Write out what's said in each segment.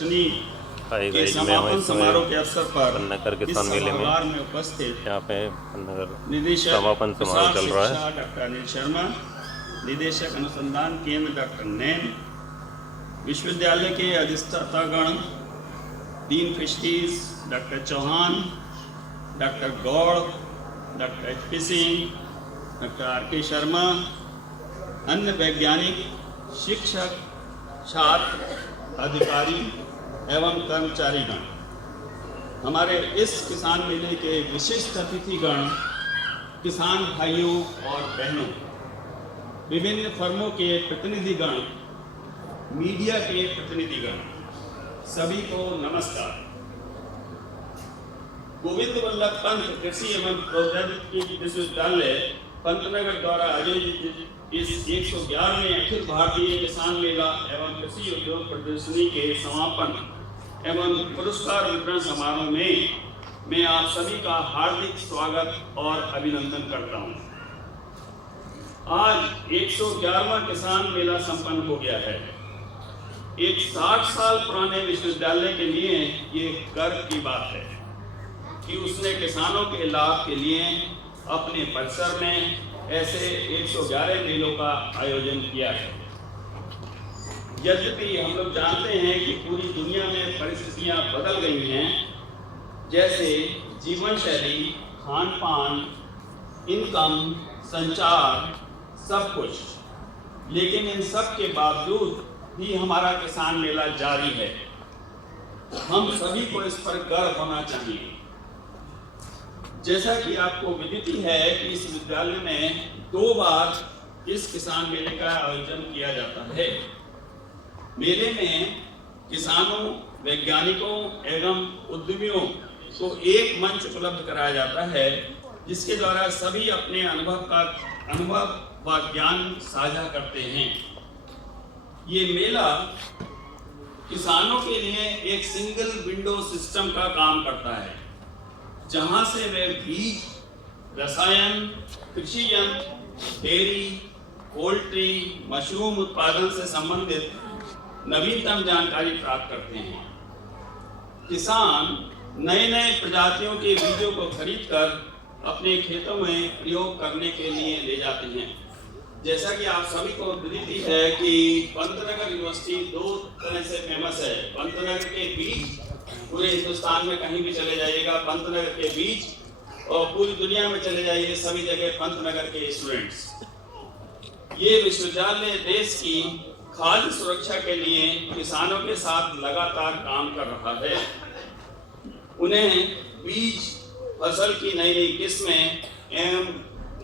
प्रदर्शनी के समापन समारोह के अवसर पर पन्नागर किसान मेले में उपस्थित यहाँ पे पन्नागर निदेशक समापन समारोह चल रहा है। डॉक्टर अनिल शर्मा, निदेशक अनुसंधान केंद्र डॉक्टर नैन, विश्वविद्यालय के अधिष्ठातागण, डीन फिस्टीज doctor Chauhan, doctor Gaur, doctor HP Singh, doctor RK Sharma, अन्य वैज्ञानिक, शिक्षक, छात्र, अधिकारी एवं कर्मचारीगण, हमारे इस किसान मेले के विशिष्ट अतिथिगण, किसान भाइयों और बहनों, विभिन्न फर्मों के प्रतिनिधिगण, मीडिया के प्रतिनिधिगण, सभी को नमस्कार। गोविंद वल्लभ पंत कृषि एवं प्रौद्योगिकी विश्वविद्यालय पंतनगर द्वारा आयोजित इस 111वें अखिल भारतीय किसान मेला एवं कृषि उद्योग प्रदर्शनी के समापन एवं पुरस्कार वितरण समारोह में मैं आप सभी का हार्दिक स्वागत और अभिनंदन करता हूं। आज 111वां किसान मेला संपन्न हो गया है। एक 60 साल पुराने विश्वविद्यालय के लिए ये गर्व की बात है कि उसने किसानों के लाभ के लिए अपने परिसर में ऐसे 111 मेलों का आयोजन किया है। यद्यपि हम लोग जानते हैं कि पूरी दुनिया में परिस्थितियां बदल गई हैं, जैसे जीवन शैली, खान पान, इनकम, संचार, सब कुछ, लेकिन इन सब के बावजूद भी हमारा किसान मेला जारी है। हम सभी को इस पर गर्व होना चाहिए। जैसा कि आपको विदित ही है कि इस विद्यालय में 2 बार इस किसान मेले का आयोजन किया जाता है। मेले में किसानों, वैज्ञानिकों एवं उद्यमियों को एक मंच उपलब्ध कराया जाता है, जिसके द्वारा सभी अपने अनुभव व ज्ञान साझा करते हैं। ये मेला किसानों के लिए एक सिंगल विंडो सिस्टम का काम करता है, जहां से वे बीज, रसायन, कृषि यंत्र, डेयरी, पोल्ट्री, मशरूम उत्पादन से संबंधित नवीनतम जानकारी प्राप्त करते हैं। किसान नए प्रजातियों के बीजों को खरीदकर अपने खेतों में प्रयोग करने के लिए ले जाते हैं। जैसा कि आप सभी को विदित ही है कि पंतनगर यूनिवर्सिटी 2 तरह से फेमस है। पंतनगर के बीज पूरे हिंदुस्तान में कहीं भी चले जाइएगा, पंतनगर के बीच, और पूरी दुनिया में चले जाइए, सभी जगह पंतनगर के स्टूडेंट्स। ये विश्वविद्यालय देश की खाद्य सुरक्षा के लिए किसानों के साथ लगातार काम कर रहा है। उन्हें बीज, फसल की नई किस्में एवं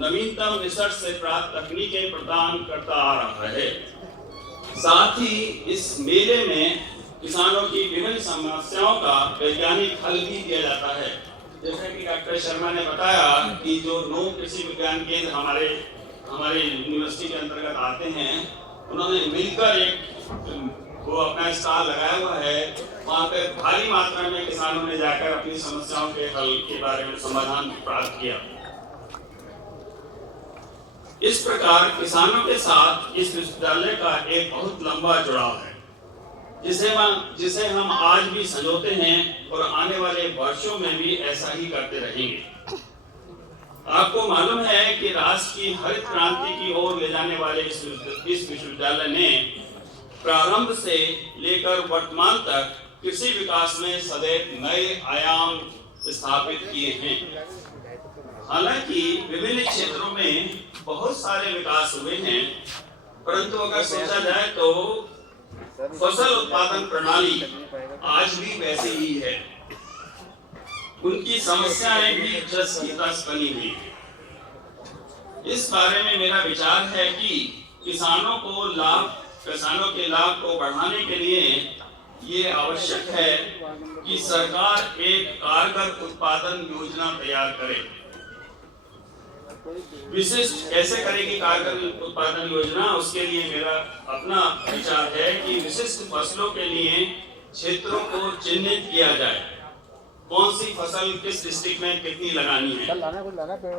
नवीनतम रिसर्च से प्राप्त तकनीकें प्रदान करता आ रहा है। साथ ही इस मेले में किसानों की विभिन्न समस्याओं का वैज्ञानिक हल भी दिया जाता है। जैसा कि डॉक्टर शर्मा ने बताया कि जो 9 कृषि विज्ञान केंद्र हमारे यूनिवर्सिटी के अंतर्गत आते हैं, उन्होंने मिलकर वो अपना स्टॉल लगाया हुआ है। वहाँ पे भारी मात्रा में किसानों ने जाकर अपनी समस्याओं के हल के बारे में समाधान प्राप्त किया। इस प्रकार किसानों के साथ इस विश्वविद्यालय का एक बहुत लंबा जुड़ाव है, जिसे हम आज भी संजोते हैं और आने वाले वर्षों में भी ऐसा ही करते रहेंगे। आपको मालूम है कि राष्ट्र की हरित क्रांति की ओर ले जाने वाले इस विश्वविद्यालय ने प्रारंभ से लेकर वर्तमान तक कृषि विकास में सदैव नए आयाम स्थापित किए हैं। हालांकि विभिन्न क्षेत्रों में बहुत सारे विकास हुए हैं, परंतु अगर सोचा जाए तो फसल उत्पादन प्रणाली आज भी वैसे ही है। उनकी समस्याएं भी जस की तस बनी हुई है। इस बारे में मेरा विचार है कि किसानों के लाभ को बढ़ाने के लिए ये आवश्यक है कि सरकार एक कारगर उत्पादन योजना तैयार करे। विशिष्ट कैसे करेगी कारगर उत्पादन योजना? उसके लिए मेरा अपना विचार है कि विशिष्ट फसलों के लिए क्षेत्रों को चिन्हित किया जाए, कौन सी फसल किस डिस्ट्रिक्ट में कितनी लगानी है,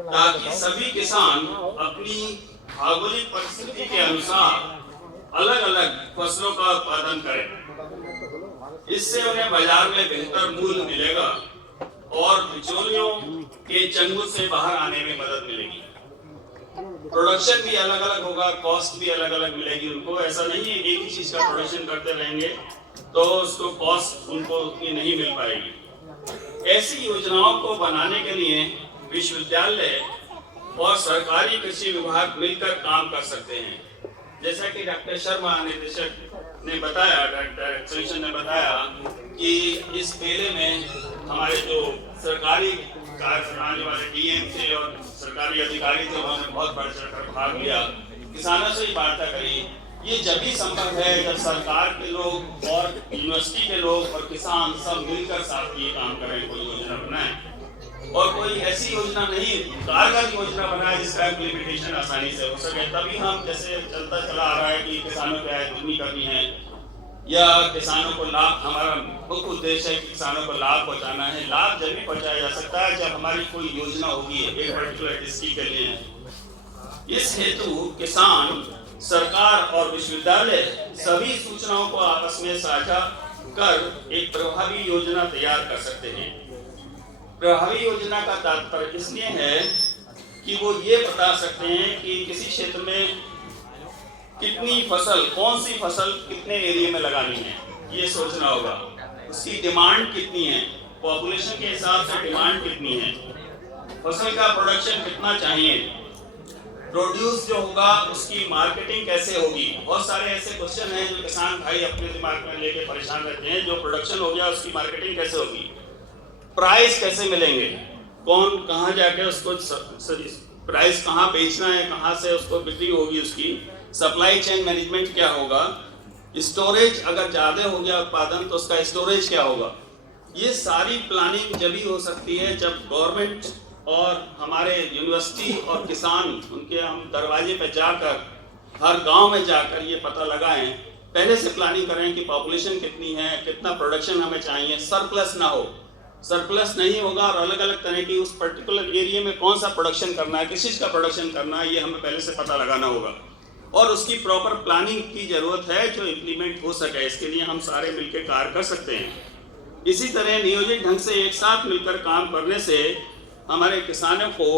ताकि सभी किसान अपनी भौगोलिक परिस्थिति के अनुसार अलग अलग फसलों का उत्पादन करें। इससे उन्हें बाजार में बेहतर मूल्य मिलेगा और बिचौलियों के चंगुल से बाहर आने में मदद मिलेगी। प्रोडक्शन भी अलग अलग होगा, कॉस्ट भी अलग अलग मिलेगी उनको। ऐसा नहीं है एक ही चीज का प्रोडक्शन करते रहेंगे तो उसको कॉस्ट उनको उतनी नहीं मिल पाएगी। ऐसी योजनाओं को बनाने के लिए विश्वविद्यालय और सरकारी कृषि विभाग मिलकर काम कर सकते हैं। जैसा कि डॉक्टर शर्मा निदेशक ने बताया, डॉक्टर एक्सटेंशन ने बताया कि इस मेले में हमारे जो सरकारी कार्य कराने वाले डीएम थे और सरकारी अधिकारी थे, उन्होंने बहुत बढ़ चढ़कर भाग लिया, किसानों से ही वार्ता करी। ये जब भी संभव है जब सरकार के लोग और यूनिवर्सिटी के लोग और किसान सब मिलकर साथ ये काम करें, कोई योजना बनाए और कोई ऐसी योजना नहीं, कारगर योजना बनाए जिसका इम्प्लीमेंटेशन आसानी से हो सके। तभी हम जैसे चलता चला आ रहा है कि किसानों की आय दुगनी करनी है या किसानों को लाभ, हमारा मुख्य उद्देश्य है कि किसानों को लाभ पहुंचाना है। लाभ जब भी पहुंचाया जा सकता है जब हमारी कोई योजना होगी एक पर्टिकुलर डिस्ट्रिक्ट के लिए। इस हेतु किसान, सरकार और विश्वविद्यालय सभी सूचनाओं को आपस में साझा कर एक प्रभावी योजना तैयार कर सकते हैं। प्रभावी योजना का तात्पर्य इसलिए है कि वो ये बता सकते हैं कि किसी क्षेत्र में कितनी फसल, कौन सी फसल कितने एरिया में लगानी है, ये सोचना होगा। उसकी डिमांड कितनी है, पॉपुलेशन के हिसाब से डिमांड कितनी है, फसल का प्रोडक्शन कितना चाहिए, प्रोड्यूस जो होगा उसकी मार्केटिंग कैसे होगी। बहुत सारे ऐसे क्वेश्चन हैं जो किसान भाई अपने दिमाग में लेके परेशान रहते हैं। जो प्रोडक्शन हो गया उसकी मार्केटिंग कैसे होगी, प्राइस कैसे मिलेंगे, कौन कहाँ जाके उसको प्राइस कहाँ बेचना है, कहाँ से उसको बिक्री होगी, उसकी सप्लाई चेन मैनेजमेंट क्या होगा, स्टोरेज अगर ज़्यादा हो गया उत्पादन तो उसका स्टोरेज क्या होगा। ये सारी प्लानिंग जब ही हो सकती है जब गवर्नमेंट और हमारे यूनिवर्सिटी और किसान उनके हम दरवाजे पर जाकर, हर गांव में जाकर ये पता लगाएं, पहले से प्लानिंग करें कि पॉपुलेशन कितनी है, कितना प्रोडक्शन हमें चाहिए, सरप्लस ना हो। सरप्लस नहीं होगा और अलग अलग तरह की उस पर्टिकुलर एरिया में कौन सा प्रोडक्शन करना है, किस चीज़ का प्रोडक्शन करना है, ये हमें पहले से पता लगाना होगा और उसकी प्रॉपर प्लानिंग की ज़रूरत है जो इम्प्लीमेंट हो सके। इसके लिए हम सारे मिलकर कार्य कर सकते हैं। इसी तरह नियोजित ढंग से एक साथ मिलकर काम करने से हमारे किसानों को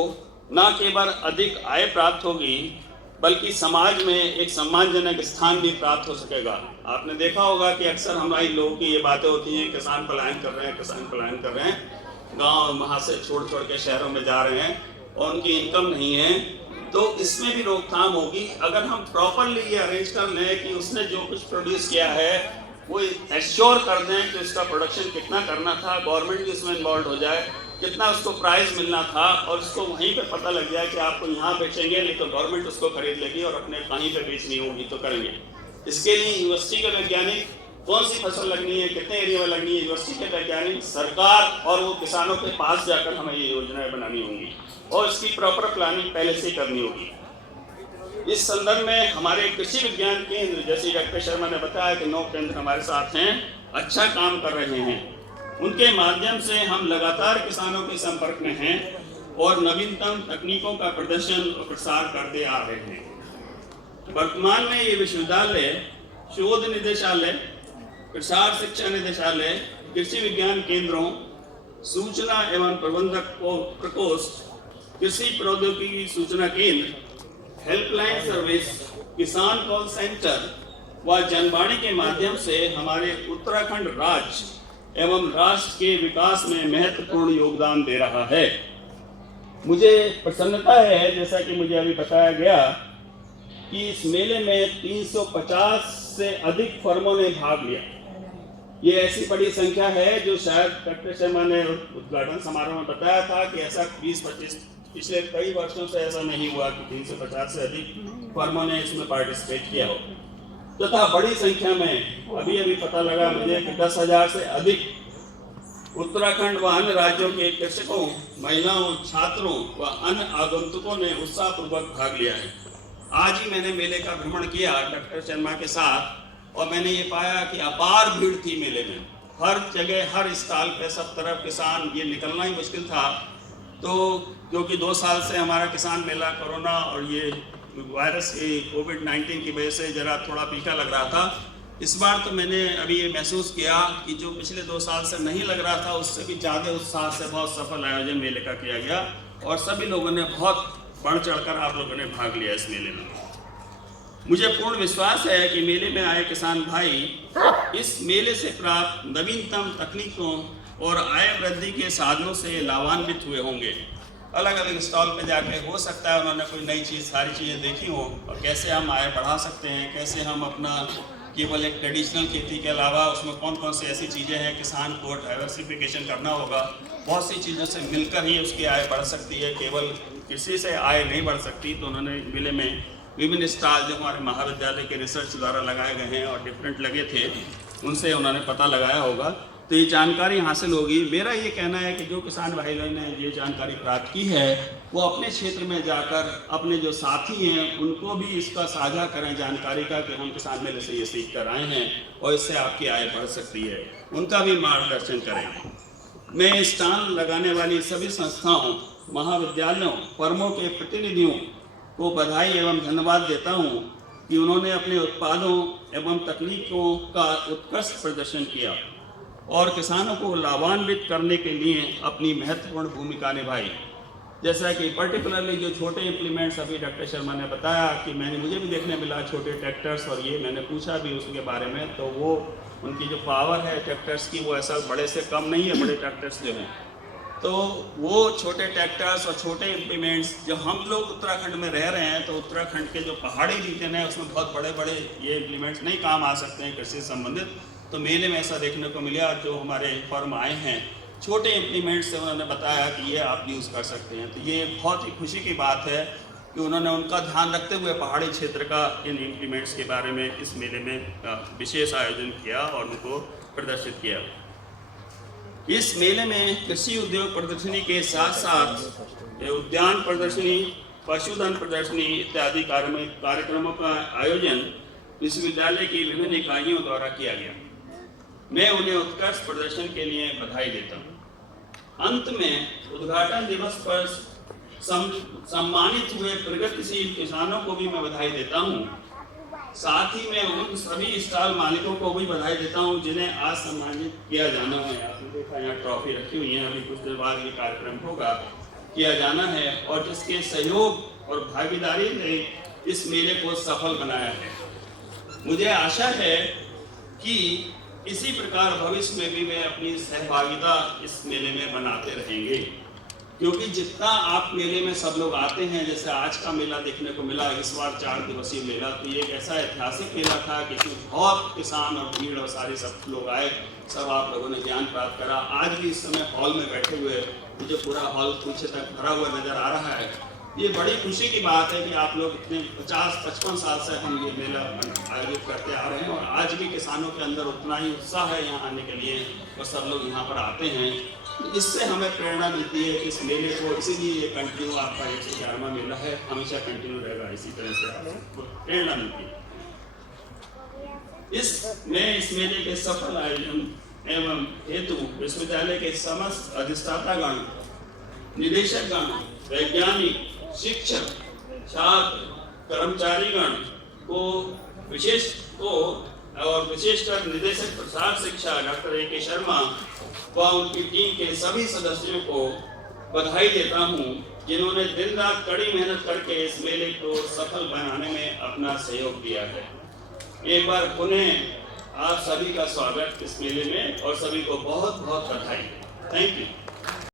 न केवल अधिक आय प्राप्त होगी बल्कि समाज में एक सम्मानजनक स्थान भी प्राप्त हो सकेगा। आपने देखा होगा कि अक्सर हमारे लोगों की ये बातें होती हैं, किसान पलायन कर रहे हैं, किसान पलायन कर रहे हैं, गांव वहाँ से छोड़ के शहरों में जा रहे हैं और उनकी इनकम नहीं है। तो इसमें भी रोकथाम होगी अगर हम प्रॉपरली ये अरेंज कर लें कि उसने जो कुछ प्रोड्यूस किया है वो एश्योर कर दें कि उसका प्रोडक्शन कितना करना था, गवर्नमेंट भी उसमें इन्वॉल्व हो जाए, कितना उसको प्राइस मिलना था और उसको वहीं पे पता लग जाए कि आपको यहाँ बेचेंगे नहीं तो गवर्नमेंट उसको खरीद लेगी और अपने कहीं पे बेचनी होगी तो करेंगे। इसके लिए यूनिवर्सिटी के वैज्ञानिक कौन सी फसल लगनी है, कितने एरिया में लगनी है, यूनिवर्सिटी के वैज्ञानिक, सरकार और वो किसानों के पास जाकर हमें ये योजनाएं बनानी होंगी और इसकी प्रॉपर प्लानिंग पहले से करनी होगी। इस संदर्भ में हमारे कृषि विज्ञान केंद्र, जैसे डॉक्टर शर्मा ने बताया कि 9 केंद्र हमारे साथ हैं, अच्छा काम कर रहे हैं। उनके माध्यम से हम लगातार किसानों के संपर्क में हैं और नवीनतम तकनीकों का प्रदर्शन और प्रसार करते आ रहे हैं। वर्तमान में ये विश्वविद्यालय, शोध निदेशालय, प्रसार शिक्षा निदेशालय, कृषि विज्ञान केंद्रों, सूचना एवं प्रबंधक प्रकोष्ठ, कृषि प्रौद्योगिकी सूचना केंद्र, हेल्पलाइन सर्विस, किसान कॉल सेंटर व जनवाणी के माध्यम से हमारे उत्तराखंड राज्य एवं राष्ट्र के विकास में महत्वपूर्ण योगदान दे रहा है। मुझे प्रसन्नता है, जैसा कि मुझे अभी बताया गया, कि इस मेले में 350 से अधिक फर्मों ने भाग लिया। ये ऐसी बड़ी संख्या है जो शायद डॉक्टर शर्मा ने उद्घाटन समारोह में बताया था कि ऐसा 20-25 पिछले कई वर्षों से ऐसा नहीं हुआ कि 350 से अधिक फर्मों ने इसमें पार्टिसिपेट किया हो। तथा बड़ी संख्या में अभी पता लगा मुझे कि 10,000 से अधिक उत्तराखंड व अन्य राज्यों के कृषकों, महिलाओं, छात्रों व अन्य आगंतुकों ने उत्साहपूर्वक भाग लिया है। आज ही मैंने मेले का भ्रमण किया डॉक्टर शर्मा के साथ और मैंने ये पाया कि अपार भीड़ थी मेले में। हर जगह, हर स्टॉल पे सब तरफ किसान, ये निकलना ही मुश्किल था। तो क्योंकि 2 साल से हमारा किसान मेला कोरोना और ये वायरस की कोविड-19 की वजह से जरा थोड़ा फीका लग रहा था, इस बार तो मैंने अभी ये महसूस किया कि जो पिछले 2 साल से नहीं लग रहा था, उससे भी ज़्यादा उत्साह से बहुत सफल आयोजन मेले का किया गया और सभी लोगों ने बहुत बढ़ चढ़कर आप लोगों ने भाग लिया इस मेले में। मुझे पूर्ण विश्वास है कि मेले में आए किसान भाई इस मेले से प्राप्त नवीनतम तकनीकों और आय वृद्धि के साधनों से लाभान्वित हुए होंगे। अलग अलग स्टॉल पे जाके हो सकता है उन्होंने कोई नई चीज़, सारी चीज़ें देखी हो और कैसे हम आय बढ़ा सकते हैं, कैसे हम अपना केवल एक ट्रेडिशनल खेती के अलावा उसमें कौन कौन सी ऐसी चीज़ें हैं किसान को डाइवर्सिफिकेशन करना होगा, बहुत सी चीज़ों से मिलकर ही उसकी आय बढ़ सकती है, केवल कृषि से आय नहीं बढ़ सकती। तो उन्होंने मेले में विभिन्न स्टॉल जो हमारे महाविद्यालय के रिसर्च द्वारा लगाए गए हैं और डिफरेंट लगे थे, उनसे उन्होंने पता लगाया होगा, तो ये जानकारी हासिल होगी। मेरा ये कहना है कि जो किसान भाइयों ने ये जानकारी प्राप्त की है वो अपने क्षेत्र में जाकर अपने जो साथी हैं उनको भी इसका साझा करें जानकारी का कि हम किसान मेले से ये सीख कर आए हैं और इससे आपकी आय बढ़ सकती है, उनका भी मार्गदर्शन करें। मैं स्टॉल लगाने वाली सभी संस्थाओं, महाविद्यालयों, फर्मों के प्रतिनिधियों को बधाई एवं धन्यवाद देता हूँ कि उन्होंने अपने उत्पादों एवं तकनीकों का उत्कृष्ट प्रदर्शन किया और किसानों को लाभान्वित करने के लिए अपनी महत्वपूर्ण भूमिका निभाई। जैसा कि पर्टिकुलरली जो छोटे इम्प्लीमेंट्स अभी डॉक्टर शर्मा ने बताया कि मुझे भी देखने मिला छोटे ट्रैक्टर्स, और ये मैंने पूछा भी उसके बारे में, तो वो उनकी जो पावर है ट्रैक्टर्स की वो ऐसा बड़े से कम नहीं है, बड़े ट्रैक्टर्स जो हैं। तो वो छोटे ट्रैक्टर्स और छोटे इम्प्लीमेंट्स, जो हम लोग उत्तराखंड में रह रहे हैं तो उत्तराखंड के जो पहाड़ी रीजन है उसमें बहुत बड़े बड़े ये इम्प्लीमेंट्स नहीं काम आ सकते हैं कृषि से संबंधित। तो मेले में ऐसा देखने को मिला, जो हमारे फर्म आए हैं छोटे इम्प्लीमेंट्स से उन्होंने बताया कि ये आप यूज़ कर सकते हैं। तो ये बहुत ही खुशी की बात है कि उन्होंने उनका ध्यान रखते हुए पहाड़ी क्षेत्र का इन इम्प्लीमेंट्स के बारे में इस मेले में विशेष आयोजन किया और उनको प्रदर्शित किया। इस मेले में कृषि उद्योग प्रदर्शनी के साथ साथ उद्यान प्रदर्शनी, पशुधन प्रदर्शनी इत्यादि कार्यक्रमों का आयोजन विश्वविद्यालय की विभिन्न इकाइयों द्वारा किया गया। मैं उन्हें उत्कृष्ट प्रदर्शन के लिए बधाई देता हूँ। अंत में उद्घाटन दिवस पर सम्मानित हुए प्रगतिशील किसानों को भी मैं बधाई देता हूँ। साथ ही मैं उन सभी स्टॉल मालिकों को भी बधाई देता हूँ जिन्हें आज सम्मानित किया जाना है। आपने देखा यहाँ ट्रॉफी रखी हुई है, अभी कुछ देर बाद ये कार्यक्रम होगा, किया जाना है, और जिसके सहयोग और भागीदारी ने इस मेले को सफल बनाया है। मुझे आशा है कि इसी प्रकार भविष्य में भी वे अपनी सहभागिता इस मेले में बनाते रहेंगे, क्योंकि जितना आप मेले में सब लोग आते हैं, जैसे आज का मेला देखने को मिला, इस बार 4 दिवसीय मेला, तो ये एक ऐसा ऐतिहासिक मेला था कि इसमें बहुत किसान और भीड़ और सारे सब लोग आए, सब आप लोगों ने ज्ञान प्राप्त करा। आज भी इस समय हॉल में बैठे हुए मुझे पूरा हॉल पीछे तक भरा हुआ नजर आ रहा है। ये बड़ी खुशी की बात है कि आप लोग इतने 50-55 साल से हम ये मेला आयोजित करते आ रहे हैं और आज भी किसानों के अंदर उतना ही उत्साह है यहाँ आने के लिए और सब लोग यहाँ पर आते हैं। इससे हमें प्रेरणा मिलती है कि इस मेले को, इसीलिए ये कंटिन्यू आपका 111वां मेला है, हमेशा कंटिन्यू रहेगा। इसी तरह से आपको प्रेरणा मिलती है। इस मेले के सफल आयोजन एवं हेतु विश्वविद्यालय के समस्त अधिष्ठातागण, निदेशकगण, वैज्ञानिक, शिक्षक, छात्र, कर्मचारीगण को और विशेषकर निदेशक प्रसार शिक्षा डॉक्टर A.K. शर्मा व उनकी टीम के सभी सदस्यों को बधाई देता हूँ, जिन्होंने दिन रात कड़ी मेहनत करके इस मेले को सफल बनाने में अपना सहयोग दिया है। एक बार पुनः आप सभी का स्वागत इस मेले में और सभी को बहुत बहुत बधाई। Thank you.